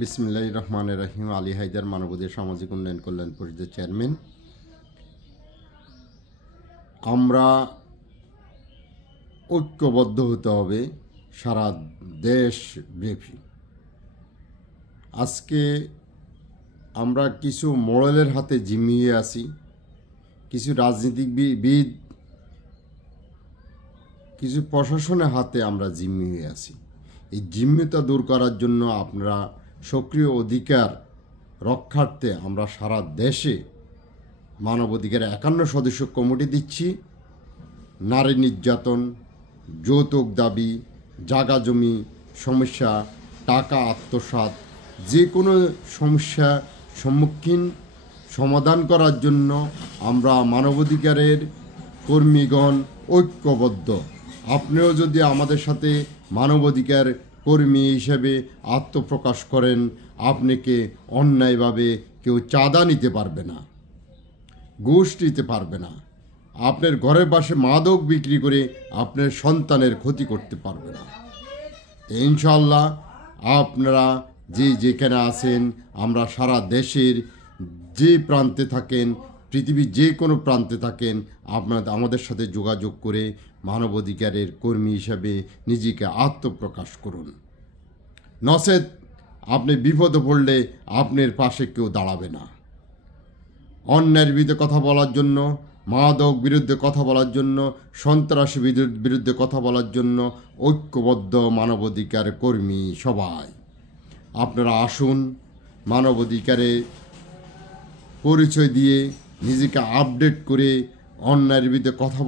বিসমিল্লাহির রহমানির রহিম। আলী হায়দার, মানবাধিকার সামাজিক উন্নয়ন কল্যাণ পরিষদের চেয়ারম্যান। আমরা ঐক্যবদ্ধ হতে হবে সারা দেশব্যাপী। আজকে আমরা কিছু মোড়লের হাতে জিম্মিয়ে আছি, কিছু রাজনীতিবিদ, কিছু প্রশাসনের হাতে আমরা জিম্মি হয়ে আছি। এই জিম্মিতা দূর করার জন্য আপনারা সক্রিয় অধিকার রক্ষার্থে আমরা সারা দেশে মানবাধিকার 51 সদস্য কমিটি দিচ্ছি। নারী নির্যাতন, যৌতুক দাবি, জাগা জমি সমস্যা, টাকা আত্মসাৎ, যে কোনো সমস্যা সম্মুখীন সমাধান করার জন্য আমরা মানবাধিকারের কর্মীগণ ঐক্যবদ্ধ। আপনিও যদি আমাদের সাথে মানবাধিকার কর্মী হিসেবে আত্মপ্রকাশ করেন, আপনাকে অন্যায়ভাবে কেউ চাঁদা নিতে পারবে না, ঘুষ নিতে পারবে না, আপনার ঘরের পাশে মাদক বিক্রি করে আপনার সন্তানের ক্ষতি করতে পারবে না। ইনশাআল্লাহ আপনারা যেখানে আছেন, আমরা সারা দেশের যে প্রান্তে থাকেন, পৃথিবীর যে কোনো প্রান্তে থাকেন, আপনারা আমাদের সাথে যোগাযোগ করে মানবাধিকারের কর্মী হিসাবে নিজেকে আত্মপ্রকাশ করুন। নচেত আপনি বিপদে পড়লে আপনার পাশে কেউ দাঁড়াবে না। অন্যায়ের বিরুদ্ধে কথা বলার জন্য, মাদক বিরুদ্ধে কথা বলার জন্য, সন্ত্রাসী বিরুদ্ধে কথা বলার জন্য ঐক্যবদ্ধ মানবাধিকার কর্মী সবাই আপনারা আসুন। মানবাধিকারে পরিচয় দিয়ে নিজেকে আপডেট করে অন্যায়ের বিরুদ্ধে কথা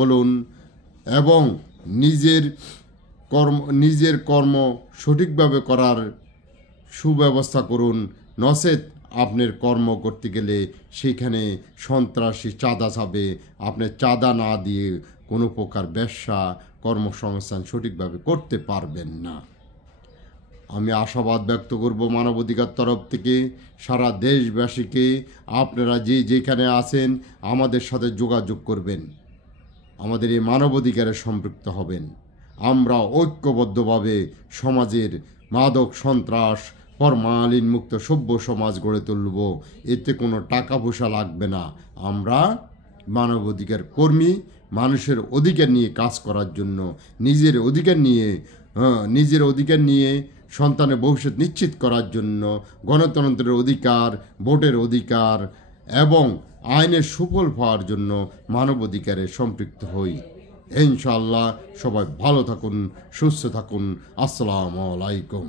বলুন এবং নিজের কর্ম সঠিকভাবে করার সুব্যবস্থা করুন। নচেত আপনার কর্ম করতে গেলে সেখানে সন্ত্রাসী চাঁদা চাবে। আপনি চাঁদা না দিয়ে কোনো প্রকার ব্যবসা কর্মসংস্থান সঠিকভাবে করতে পারবেন না। আমি আশাবাদ ব্যক্ত করব মানবাধিকার তরফ থেকে সারা দেশবাসীকে, আপনারা যেখানে আছেন আমাদের সাথে যোগাযোগ করবেন, আমাদের এই মানবাধিকারে সম্পৃক্ত হবেন। আমরা ঐক্যবদ্ধভাবে সমাজের মাদক সন্ত্রাস ফরমালিন মুক্ত সভ্য সমাজ গড়ে তুলব। এতে কোনো টাকা পয়সা লাগবে না। আমরা মানবাধিকার কর্মী, মানুষের অধিকার নিয়ে কাজ করার জন্য, নিজের অধিকার নিয়ে সন্তানের ভবিষ্যৎ নিশ্চিত করার জন্য, গণতন্ত্রের অধিকার, ভোটের অধিকার এবং আইনের সুফল পাওয়ার জন্য মানবাধিকারে সম্পৃক্ত হই। ইনশাআল্লাহ সবাই ভালো থাকুন, সুস্থ থাকুন। আসসালামু আলাইকুম।